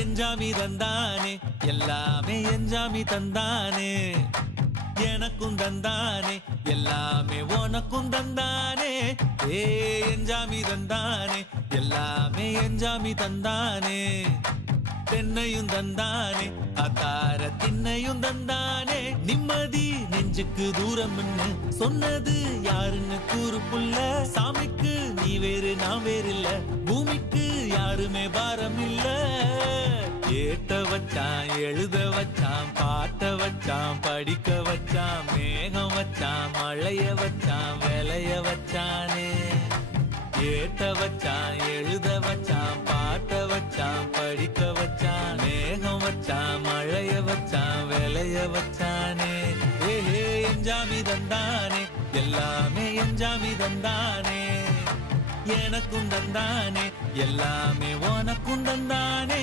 எஞ்சாமி தந்தானே எல்லாமே எஞ்சாமி தந்தானே எனக்கும் தந்தானே எல்லாமே உனக்கும் தந்தானே ஏ எஞ்சாமி தந்தானே எல்லாமே எஞ்சாமி தந்தானே தென்னையும் தந்தானே அத்தார திண்ணையும் தந்தானே நிம்மதி நெஞ்சுக்கு தூரம்னு சொன்னது யாருன்னு கூறு புள்ள சாமிக்கு நீ வேறு நான் வேறு இல்ல பூமிக்கு யாருமே பாரம் இல்ல ஏத்த வச்சான் எழுத வச்சான் பாட்ட வச்சான் படிக்க வச்சான் மேகம் வச்சான் மழைய வச்சான் விளைய வச்சானே ஏத்த வச்சான் எழுத வச்சான் பாட்ட வச்சான் படிக்க வச்சான் மேகம் வச்சான் மழைய வச்சான் விளைய வச்சானே ஏஹே எஞ்சாமி தந்தானே எல்லாமே எஞ்சாமி தந்தானே எனக்கும் தந்தானே எல்லாமே உனக்கும் தந்தானே